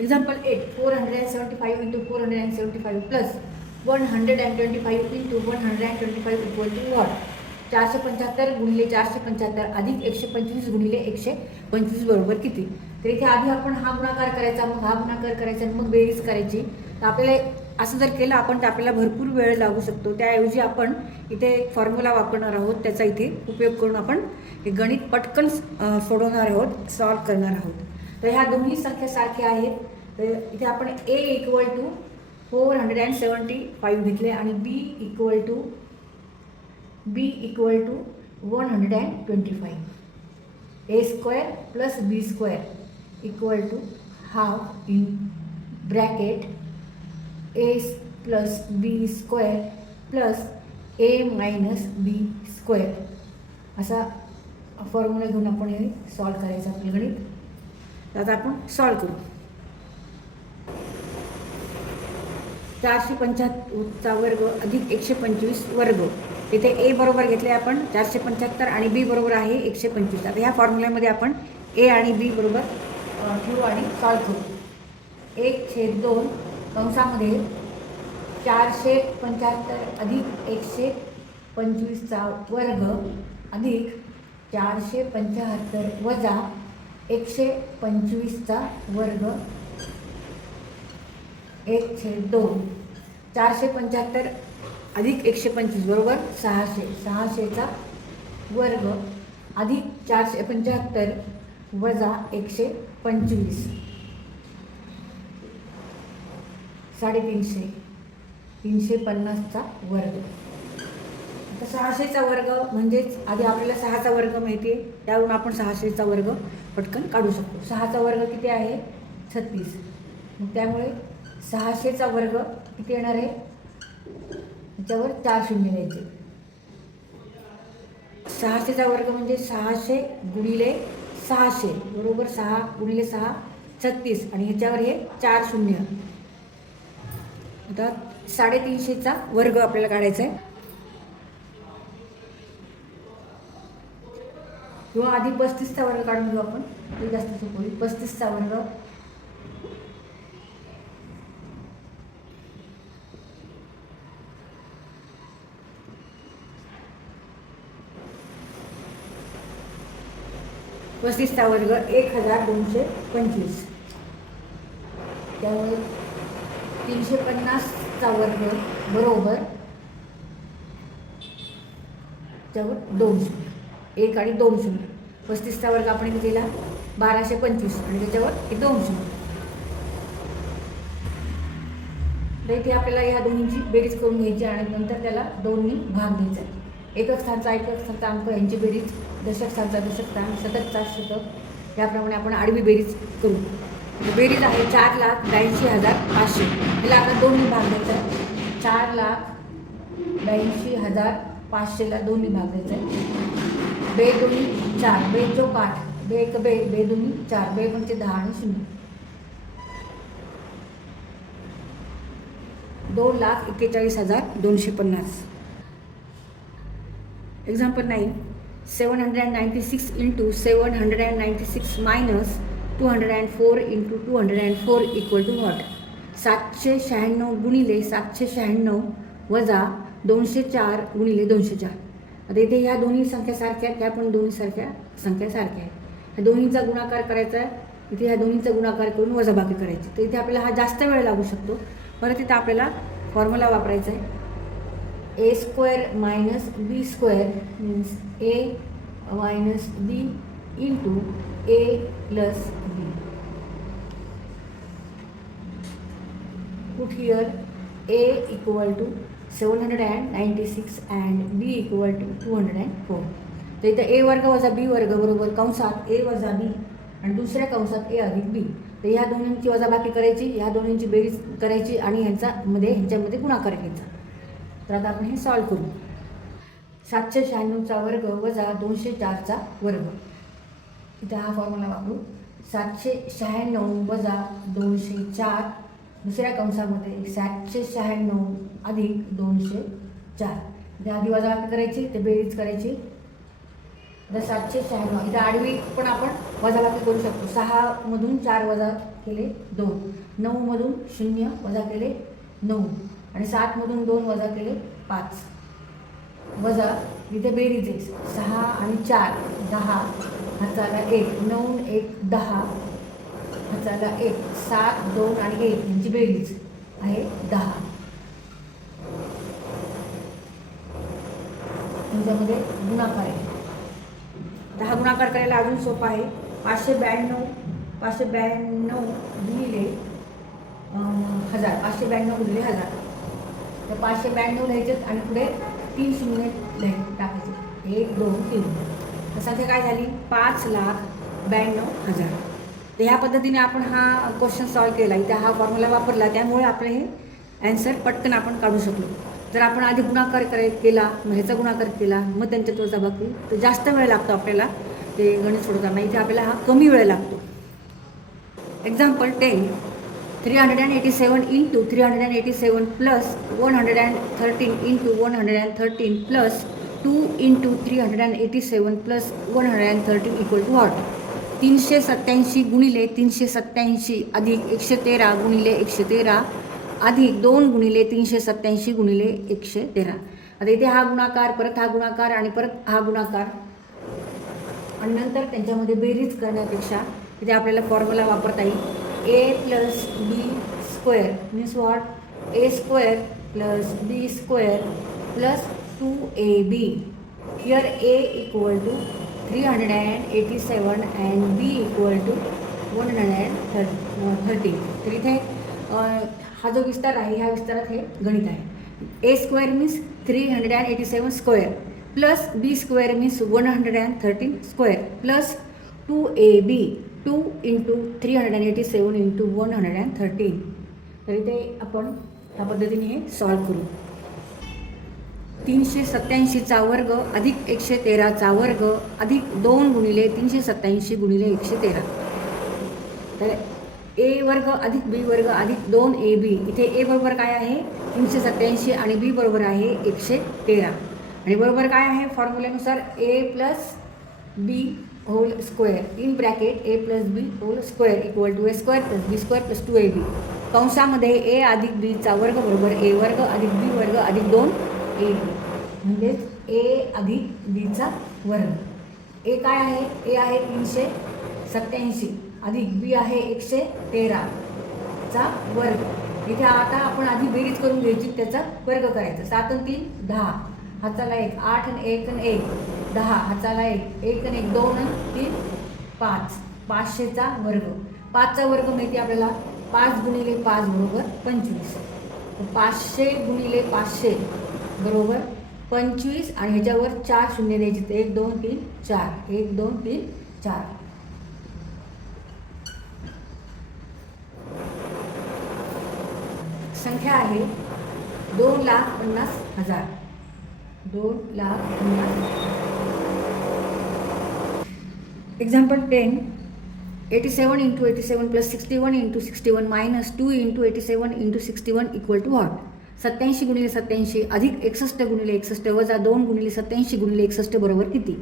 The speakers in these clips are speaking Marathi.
Example eight four hundred and seventy five into four hundred and seventy five plus one hundred and twenty five into one hundred and twenty five equal to what चारशे पंच्याहत्तर गुणिले चारशे पंच्याहत्तर अधिक एकशे पंचवीस गुणिले एकशे पंचवीस बरोबर किती? तर इथे आधी आपण हा गुणाकार करायचा मग हा गुणाकार करायचा आणि मग बेरीज करायची. तर आपल्याला असं जर केलं आपण तर आपल्याला भरपूर वेळ लागू शकतो. त्याऐवजी आपण इथे फॉर्म्युला वापरणार आहोत त्याचा इथे उपयोग करून आपण हे गणित पटकन सोडवणार आहोत सॉल्व करणार आहोत. तर ह्या दोन्ही संख्या सारख्या आहेत. तर इथे आपण A equal to four hundred and seventy five घेतले आणि B equal to B equal to one hundred and twenty five A square plus B square equal to half in bracket A plus B square plus A minus B square असा फॉर्म्युला घेऊन आपण हे सॉल्व करायचं आपलं गणित आता आपण सॉल्व करू. चारशे पंच्याहत्तरचा वर्ग अधिक एकशे पंचवीस वर्ग. इथे ए बरोबर घेतले आपण चारशे पंच्याहत्तर आणि बी बरोबर आहे एकशे पंचवीस. आता ह्या फॉर्म्युल्यामध्ये आपण ए आणि बी बरोबर ठेवू आणि सॉल्व करू. एक छेद दोन कंसामध्ये चारशे पंच्याहत्तर अधिक एकशे पंचवीसचा वर्ग अधिक चारशे पंच्याहत्तर वजा एकशे पंचवीसचा वर्ग. एक छेद दोन. चारशे पंच्याहत्तर अधिक एकशे पंचवीस बरोबर? सहाशे. सहाशेचा वर्ग अधिक चारशे पंच्याहत्तर वजा एकशे पंचवीस. साडेतीनशे. तीनशे पन्नासचा वर्ग. आता सहाशेचा वर्ग म्हणजेच आधी आपल्याला सहाचा वर्ग मिळते त्यावरून आपण सहाशेचा वर्ग पटकन काढू शकतो. सहाचा वर्ग किती आहे? छत्तीस. मग त्यामुळे सहाशेचा वर्ग किती येणार आहे? त्याच्यावर चार शून्य द्यायचे सहाशेचा वर्ग म्हणजे सहाशे गुणिले सहाशे. बरोबर सहा गुणिले सहा छत्तीस. आणि ह्याच्यावर हे चार शून्य. आता साडेतीनशेचा वर्ग आपल्याला काढायचा आहे. किंवा आधी पस्तीसचा वर्ग काढून घेऊ आपण. ते जास्त सोपं होईल. पस्तीसचा वर्ग पस्तीसचा वर्ग एक हजार दोनशे पंचवीस. त्यामुळे तीनशे पन्नासचा वर्ग बरोबर. त्यावर दोन एक आणि दोन शून्य. पस्तीसचा वर्ग आपण दिला. बाराशे पंचवीस. आणि त्याच्यावर हे दोन शून्य. तर इथे आपल्याला ह्या दोन्हींची बेरीज करून घ्यायची आणि नंतर त्याला दोन्ही भाग द्यायचा आहे एकक स्थानचा एकक स्थानचा अंक यांची बेरीज दशक स्थानचा दशक स्थान शतकचा शतक. याप्रमाणे आपण आडवी बेरीज करू. बेरीज आहे चार लाख ब्याऐंशी हजार पाचशे. याला आपण दोन्ही भाग द्यायचा आहे चार लाख ब्याऐंशी हजार पाचशेला दोन्ही भाग द्यायचा आहे बे दोन्ही चार बे जो आठ बे एक बे बे दोन्ही चार बे म्हणजे दहा आणि शून्य. दोन लाख एक्केचाळीस हजार दोनशे पन्नास. Example nine seven hundred and ninety six into seven hundred and ninety six minus two hundred and four into two hundred and four equal to what सातशे शहाण्णव गुणिले सातशे शहाण्णव वजा दोनशे चार गुणिले दोनशे चार. आता इथे ह्या दोन्ही संख्या सारख्या आहेत त्या पण दोन्ही सारख्या संख्या सारख्या आहेत. ह्या दोन्हीचा गुणाकार करायचा आहे इथे ह्या दोन्हीचा गुणाकार करून वजाबाकी करायची. तर इथे आपल्याला हा जास्त वेळ लागू शकतो. परत इथं आपल्याला फॉर्म्युला वापरायचा आहे. A square minus B square means A minus B into A plus B put here a equal to seven hundred and ninety six and B equal to two hundred and four. तर इथं ए वर्ग वजा बी वर्ग बरोबर कंसात ए वजा बी आणि दुसऱ्या कंसात ए अधिक बी. तर ह्या दोन्हींची वजाबाकी करायची ह्या दोन्हींची बेरीज करायची आणि ह्यांचा मध्ये ह्यांच्यामध्ये गुणाकार घ्यायचा. तर आता आपण हे सॉल्व करू. सातशे शहाण्णवचा वर्ग वजा दोनशे चारचा वर्ग. इथं हा फॉर्म्युला वापरू. सातशे शहाण्णव वजा दोनशे चार दुसऱ्या कंसामध्ये सातशे शहाण्णव अधिक दोनशे चार. जे आधी वजाबाकी करायची ते बेरीज करायची. तर सातशे शहाण्णव. इथं आडवी पण आपण वजाबाकी करू शकतो. सहामधून चार वजा केले दोन. नऊमधून शून्य वजा केले नऊ. आणि सातमधून दोन वजा केले पाच. वजा इथे बेरीज आहे. सहा आणि चार दहा. हाताला एक. नऊ एक दहा. झाला एक सात दोन आणि एक म्हणजे बेरीज आहे दहा. तुमच्यामध्ये गुणाकार आहे. दहा गुणाकार करायला अजून सोपा आहे. पाचशे ब्याण्णव पाचशे ब्याण्णव गुणिले हजार. पाचशे ब्याण्णव गुणिले हजार. तर पाचशे ब्याण्णव लिहायचे आणि पुढे तीन शून्य लिहाय टाकायचे. एक दोन तीन. तर ते काय झाली? पाच लाख ब्याण्णव हजार. तर ह्या पद्धतीने आपण हा क्वेश्चन सॉल्व केला. इथे हा फॉर्म्युला वापरला त्यामुळे आपलं हे ॲन्सर पटकन आपण काढू शकलो. जर आपण आधी गुणाकार कराय केला मग ह्याचा गुणाकार केला मग त्यांच्या त्यांच्यात बाकी तर जास्त वेळ लागतो आपल्याला ते गणित सोडवताना. इथे आपल्याला हा कमी वेळ लागतो. Example ten three hundred and eighty seven into three hundred and eighty seven plus one hundred and thirteen into one hundred and thirteen plus two into three hundred and eighty seven plus one hundred and thirteen equal to what तीनशे सत्याऐंशी गुणिले तीनशे सत्याऐंशी अधिक एकशे तेरा गुणिले एकशे तेरा अधिक दोन गुणिले तीनशे सत्याऐंशी गुणिले एकशे तेरा. आता इथे हा गुणाकार परत हा गुणाकार आणि परत हा गुणाकार. आणि नंतर त्यांच्यामध्ये बेरीज करण्यापेक्षा इथे आपल्याला फॉर्म्युला वापरता येईल. A plus B square means what A square plus B square plus two A B here A equal to three hundred and eighty seven and B equal to one hundred and thir thirty तर इथे हा जो विस्तार आहे ह्या विस्तारात हे गणित आहे. A square means three hundred and eighty seven square plus B square means one hundred and thirteen square plus two A B two into three hundred and eighty seven into one hundred and thirteen तर इथे आपण ह्या पद्धतीने हे सॉल्व करू. तीनशे सत्याऐंशीचा वर्ग अधिक एकशे तेराचा वर्ग अधिक दोन गुणिले तीनशे सत्याऐंशी गुणिले एकशे तेरा. तर ए वर्ग अधिक बी वर्ग अधिक दोन ए बी. इथे ए बरोबर काय आहे? तीनशे सत्याऐंशी आणि बी बरोबर आहे एकशे तेरा. आणि बरोबर काय आहे? फॉर्म्युल्यानुसार A plus B whole square. In bracket A plus B whole square equal to A square plus B square plus two A B. कंसामध्ये A अधिक बीचा वर्ग बरोबर ए वर्ग अधिक बी वर्ग अधिक दोन ए. म्हणजेच ए अधिक बीचा वर्ग. ए काय आहे? ए आहे तीनशे सत्याऐंशी अधिक बी आहे एकशे तेराचा वर्ग. इथे आता आपण आधी बेरीज करून घ्यायची त्याचा वर्ग करायचा. सात आणि तीन दहा. हाताला एक आठ आणि एक आणि एक. दहा. हाताला एक एक आणि एक दोन आणि तीन पाच. पाचशेचा वर्ग. पाचचा वर्ग माहिती आपल्याला? पाच गुणिले पाच बरोबर पंचवीस. पाचशे गुणिले पाचशे. बरोबर? पंचवीस आणि ह्याच्यावर चार शून्य द्यायचे एक दोन तीन चार. एक दोन तीन चार. संख्या आहे दोन लाख पन्नास हजार. दोन लाख पन्नास example ten eighty seven into eighty seven plus sixty one into sixty one minus two into eighty seven into sixty one equal to what सत्याऐंशी गुणिले सत्याऐंशी अधिक एकसष्ट गुणिले एकसष्ट वजा दोन गुणिले सत्याऐंशी गुणिले एकसष्ट बरोबर किती?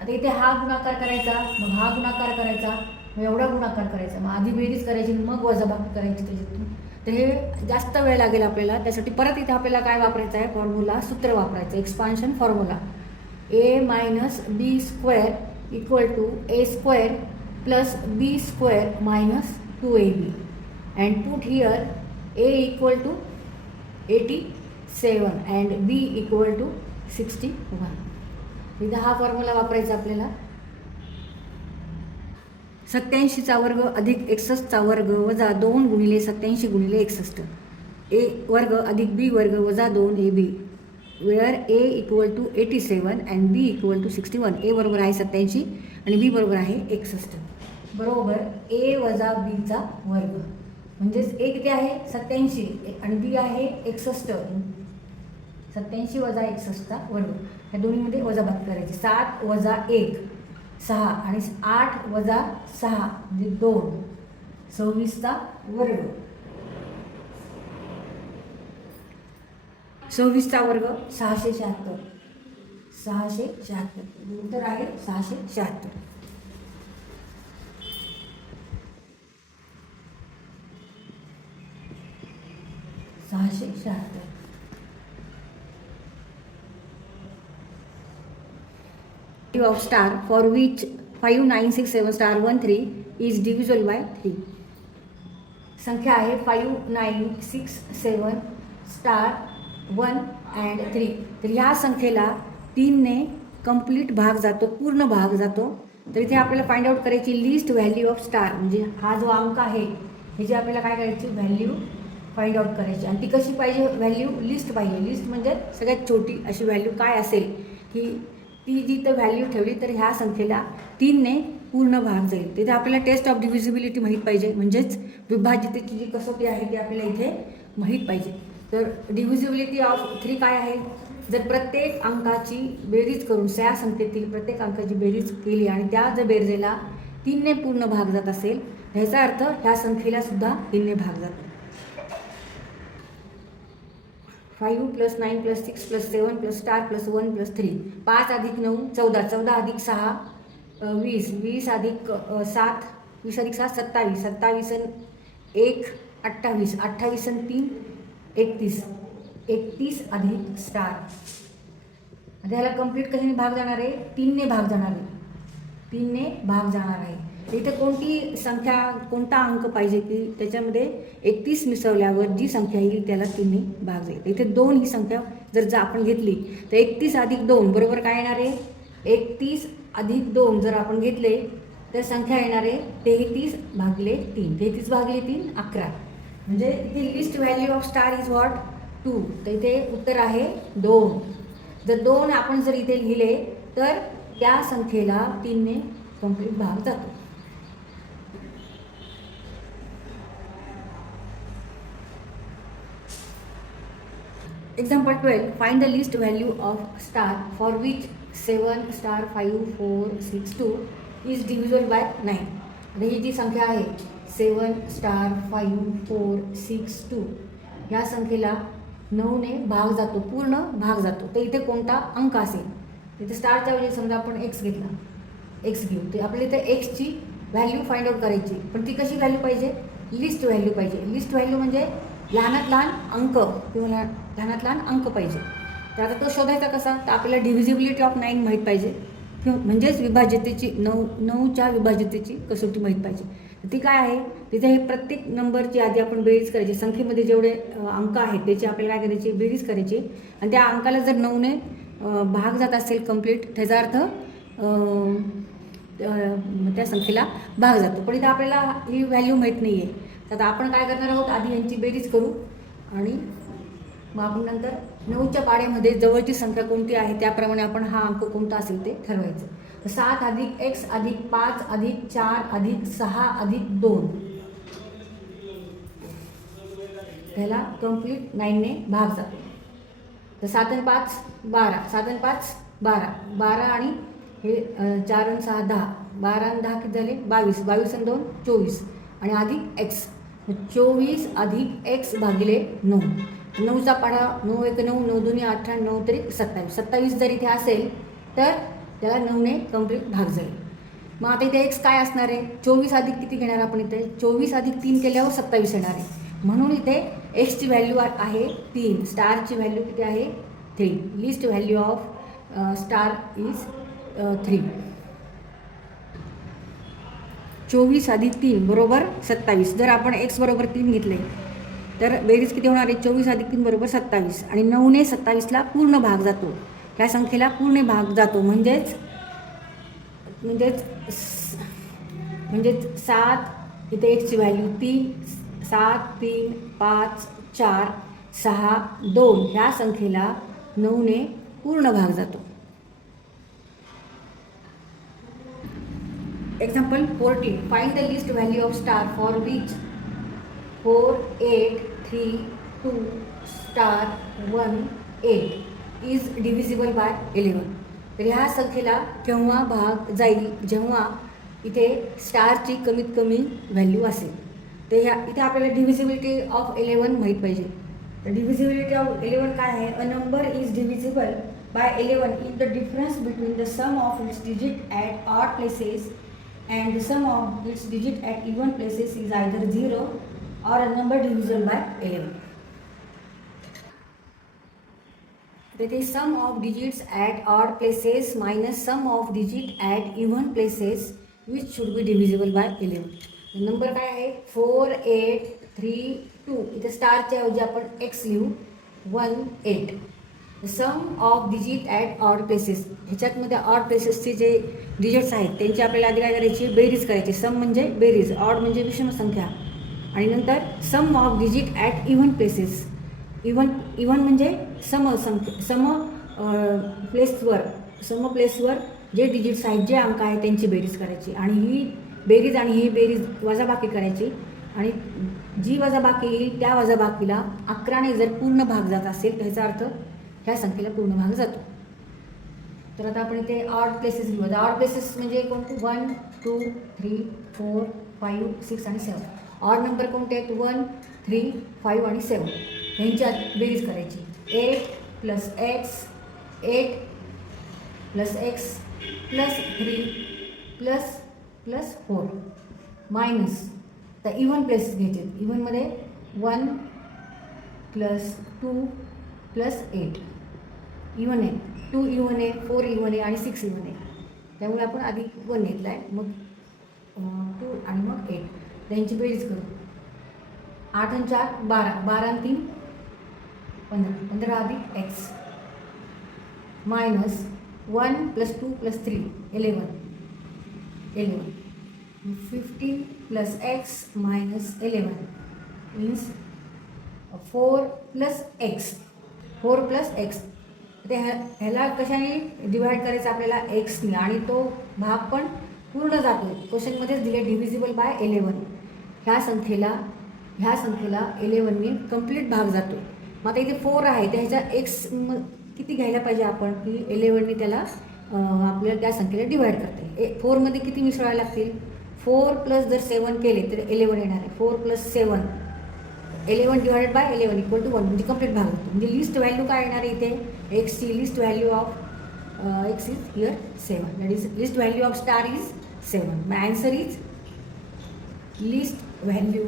आता इथे हा गुणाकार करायचा मग हा गुणाकार करायचा मग एवढा गुणाकार करायचा. मग आधी बेरीज करायची मग वजाबाकी करायची त्याच्यातून. तर हे जास्त वेळ लागेल आपल्याला. त्यासाठी परत इथे आपल्याला काय वापरायचं आहे? फॉर्म्युला सूत्र वापरायचं expansion formula A minus B square equal to A square plus B square minus two A B and put here A equal to eighty seven and B equal to sixty one इथं हा फॉर्म्युला वापरायचा आपल्याला. सत्याऐंशीचा वर्ग अधिक एकसष्टचा वर्ग वजा दोन गुणिले सत्याऐंशी गुणिले एकसष्ट. ए वर्ग अधिक बी वर्ग वजा दोन A B where A equal to eighty seven and B equal to sixty one A बरोबर आहे सत्याऐंशी आणि बी बरोबर आहे एकसष्ट. बरोबर ए वजा बीचा वर्ग. म्हणजेच ए किती आहे सत्याऐंशी आणि बी आहे एकसष्ट. सत्याऐंशी वजा एकसष्टचा वर्ग. ह्या दोन्हीमध्ये वजाबाकी करायची. सात वजा एक सहा. आणि आठ वजा सहा म्हणजे दोन. सव्वीसचा वर्ग. सव्वीसचा वर्ग सहाशे शहात्तर. सहाशे शहात्तर. उत्तर आहे सहाशे शहात्तर. सहाशे शहात्तर of star for which five nine six seven star one three is divisible by three संख्या आहे five nine six seven star one and three तर ह्या संख्येला तीनने कंप्लीट भाग जातो पूर्ण भाग जातो. तर इथे आपल्याला फाइंड आउट करायची लिस्ट व्हॅल्यू ऑफ स्टार म्हणजे हा जो अंक आहे ह्याची आपल्याला काय करायची? व्हॅल्यू फाइंड आउट करायची. आणि ती कशी पाहिजे व्हॅल्यू लिस्ट पाहिजे. लिस्ट म्हणजे सगळ्यात छोटी अशी व्हॅल्यू काय असेल? की ती जी तर व्हॅल्यू ठेवली तर ह्या संख्येला तीनने पूर्ण भाग जाईल. तिथे आपल्याला टेस्ट ऑफ डिव्हिजिबिलिटी माहीत पाहिजे. म्हणजेच विभाजितेची जी कसोटी आहे ती आपल्याला इथे माहीत पाहिजे. तर डिव्हिजिबिलिटी ऑफ थ्री काय आहे? जर प्रत्येक अंकाची बेरीज करून सया संख्येतील प्रत्येक अंकाची बेरीज केली आणि त्या जर बेरजेला तीनने पूर्ण भाग जात असेल ह्याचा अर्थ ह्या संख्येला सुद्धा तीनने भाग जातो. Five plus nine plus six plus seven plus star plus one plus three. पाच अधिक नऊ चौदा. चौदा अधिक सहा वीस. वीस अधिक सात. वीस अधिक सात सत्तावीस. सत्तावीस अन एक अठ्ठावीस. अठ्ठावीस अन तीन एकतीस. एकतीस अधिक स्टार. आता ह्याला कंप्लीट कशाने भाग जाणार आहे? तीनने भाग जाणार आहे. तीनने भाग जाणार आहे. इथे कोणती संख्या कोणता अंक पाहिजे की त्याच्यामध्ये एकतीस मिसळल्यावर जी संख्या येईल त्याला तीनने भाग जाईल. इथे दोन ही संख्या जर जर आपण घेतली तर एकतीस अधिक दोन बरोबर काय येणार आहे? एकतीस अधिक दोन जर आपण घेतले तर संख्या येणार आहे तेहतीस भागले तीन. तेहतीस भागले तीन अकरा. म्हणजे इथे least value of star is what two तर इथे उत्तर आहे दोन. जर दोन आपण जर इथे लिहिले तर त्या संख्येला तीनने कंप्लीट भाग जातो. Example twelve find the least value of star for which seven star five four six two is divisible by nine आणि ही जी संख्या आहे. Seven star five four six two ह्या संख्येला नऊने भाग जातो. पूर्ण भाग जातो. तर इथे कोणता अंक असेल? इथे स्टारच्या वेळी समजा आपण एक्स घेतला. एक्स घेऊ. ते आपल्याला इथे एक्सची व्हॅल्यू फाइंड आउट करायची. पण ती कशी व्हॅल्यू पाहिजे? लिस्ट व्हॅल्यू पाहिजे. लिस्ट व्हॅल्यू म्हणजे लहानात लहान अंक. किंवा लहानात लहान अंक पाहिजे. तर आता तो शोधायचा कसा? तर आपल्याला डिव्हिजिबिलिटी ऑफ नाईन माहीत पाहिजे. किंवा म्हणजेच विभाज्यतेची नऊ नऊच्या विभाज्यतेची कसोटी माहीत पाहिजे. तर ती काय आहे? तिथे हे प्रत्येक नंबरची आधी आपण बेरीज करायची. संख्येमध्ये जेवढे अंक आहेत त्याची आपल्याला काय करायची? बेरीज करायची. आणि त्या अंकाला जर नऊने भाग जात असेल कंप्लीट त्याचा अर्थ त्या संख्येला भाग जातो. पण इथे आपल्याला ही व्हॅल्यू माहीत नाही आहे तर आता आपण काय करणार आहोत? आधी यांची बेरीज करू. आणि मग आपण नंतर नऊच्या पाड्यामध्ये जवळची संख्या कोणती आहे त्याप्रमाणे आपण हा अंक कोणता असेल ते ठरवायचं. तर सात अधिक एक्स अधिक पाच अधिक चार अधिक सहा अधिक दोन. त्याला कंप्लीट नाईनने भाग जातो. तर सात आणि पाच बारा. सात आणि पाच बारा. बारा आणि हे चार आणि सहा दहा. बारा आणि दहा किती झाले? बावीस. बावीस आणि दोन चोवीस. आणि अधिक एक्स चोवीस अधिक एक्स भागिले नऊ. नऊचा पाढा नऊ एक नऊ नऊ दोन्ही अठरा नऊ तरी सत्तावीस. सत्तावीस जर इथे असेल तर त्याला नऊने कंप्लीट भाग जाईल. मग आता इथे एक्स काय असणार आहे? चोवीस अधिक किती घेणार आपण इथे? चोवीस अधिक तीन केल्यावर सत्तावीस येणार आहे. म्हणून इथे एक्सची व्हॅल्यू आहे तीन. स्टारची व्हॅल्यू किती आहे? Three least value of star is three चोवीस अधिक तीन बरोबर सत्तावीस. जर आपण एक्स बरोबर तीन घेतले तर बेरीज किती होणार आहे? चोवीस अधिक तीन बरोबर सत्तावीस. आणि नऊने सत्तावीसला पूर्ण भाग जातो. ह्या संख्येला पूर्ण भाग जातो. म्हणजेच म्हणजेच म्हणजेच सात इथे एकची व्हॅल्यू तीन सात तीन पाच चार सहा दोन ह्या संख्येला नऊने पूर्ण भाग जातो. Example fourteen find the least value of star for which four eight three two star one eight is divisible by eleven तर ह्या संख्येला केव्हा भाग जाईल? जेव्हा इथे स्टारची कमीत कमी व्हॅल्यू असेल. तर ह्या इथे आपल्याला डिव्हिजिबिलिटी ऑफ इलेवन माहीत पाहिजे. तर डिव्हिजिबिलिटी ऑफ इलेवन काय आहे? A number is divisible by eleven in the difference between the sum of its digit at odd places and the sum of its digit at even places is either zero or a number divisible by 11 ते sum of digits at odd places minus sum of digit at even places which should be divisible by eleven number काय आहे? फोर एट थ्री टू इथे स्टारच्या ऐवजी आपण एक्स लिहू. One eight sum of digit at odd places ह्याच्यातमध्ये odd प्लेसेसचे जे डिजिट्स आहेत त्यांची आपल्याला आधी काय करायची? बेरीज करायची. सम म्हणजे बेरीज ऑड म्हणजे विषम संख्या आणि नंतर sum of digit at even places. Even even म्हणजे सम सम सम प्लेसवर सम प्लेसवर जे डिजिट्स आहेत जे अंक आहेत त्यांची बेरीज करायची. आणि ही बेरीज आणि ही बेरीज वजाबाकी करायची. आणि जी वजाबाकी येईल त्या वजाबाकीला अकराने जर पूर्ण भाग जात असेल त्याचा अर्थ ह्या संख्येला पूर्ण भाग जातो. तर आता आपण इथे ऑड प्लेसेस घेऊ आता ऑड प्लेसेस म्हणजे कोणते? One two three four five six आणि सेवन ऑड नंबर कोणते आहेत? वन थ्री फाईव्ह आणि सेवन ह्यांच्यात बेरीज करायची. Eight plus X eight plus X plus three plus plus four. Minus. तर इव्हन प्लेस घ्यायचे इव्हनमध्ये one plus two plus eight. Even आहे. टू इव्हन आहे फोर इव्हन आहे आणि सिक्स इव्हन आहे. त्यामुळे आपण आधी वन घेतला आहे मग टू आणि मग एट. त्यांची बेरीज करू. आठ आणि चार बारा. बारा आणि तीन पंधरा. पंधरा अधिक X minus one plus two plus three eleven eleven fifteen plus X minus eleven means four plus X four plus X ते ह्या ह्याला कशाने डिवाईड करायचं आपल्याला? एक्सने आणि तो भाग पण पूर्ण जातो. क्वेश्चनमध्येच दिले डिव्हिजिबल बाय इलेवन ह्या संख्येला ह्या संख्येला इलेवनने कंप्लीट भाग जातो. मग आता इथे फोर आहे तर ह्याच्या एक्स म किती घ्यायला पाहिजे आपण? की इलेवनने त्याला आपल्याला त्या संख्येला डिवाईड करते. ए फोरमध्ये किती मिसळायला लागतील? फोर प्लस जर सेवन केले तर इलेवन येणार आहे. Four plus seven eleven divided by eleven equal to one म्हणजे कंप्लीट भाग होतो. म्हणजे लिस्ट व्हॅल्यू काय येणार आहे इथे? एक्सची least value of X is here seven that is least value of star is seven my answer is least value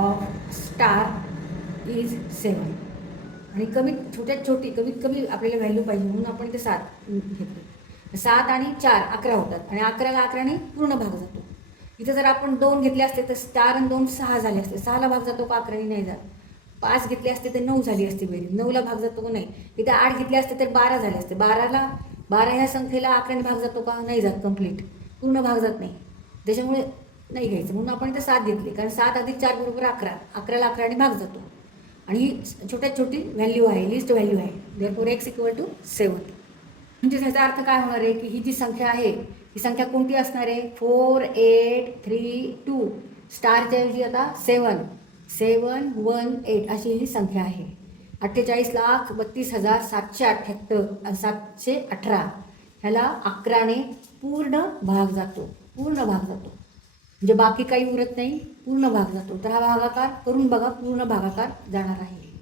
of star is seven आणि कमीत छोट्यात छोटी कमीत कमी आपल्याला व्हॅल्यू पाहिजे म्हणून आपण इथे सात घेतो सात आणि चार अकरा होतात. आणि अकराला अकराने पूर्ण भाग जातो. इथं जर आपण दोन घेतले असते तर चार आणि दोन सहा झाले असते. सहाला भाग जातो का अकराने? नाही जात. पाच घेतले असते तर नऊ झाली असते बेरीज. नऊला भाग जातो का? नाही. इथे आठ घेतले असते तर बारा झाले असते. बाराला बारा ह्या संख्येला अकराने भाग जातो का? नाही जात कंप्लीट पूर्ण भाग जात नाही. त्याच्यामुळे नाही घ्यायचं. म्हणून आपण इथं सात घेतली. कारण सात अधिक चार बरोबर अकरा. अकराला अकराने भाग जातो. आणि ही छोट्यात छोटी व्हॅल्यू आहे. लिस्ट व्हॅल्यू आहे. Therefore X equal to seven म्हणजे त्याचा अर्थ काय होणार आहे की ही जी संख्या आहे ही संख्या कोणती असणार आहे? फोर एट थ्री टू स्टारच्या ऐवजी आता सेवन सेवन वन एट अशी ही संख्या आहे. अठ्ठेचाळीस लाख बत्तीस हजार सातशे अठ्ठ्याहत्तर सातशे अठरा. ह्याला अकराने पूर्ण भाग जातो. पूर्ण भाग जातो. म्हणजे बाकी काही उरत नाही पूर्ण भाग जातो. तर हा भागाकार करून बघा पूर्ण भागाकार जाणार आहे.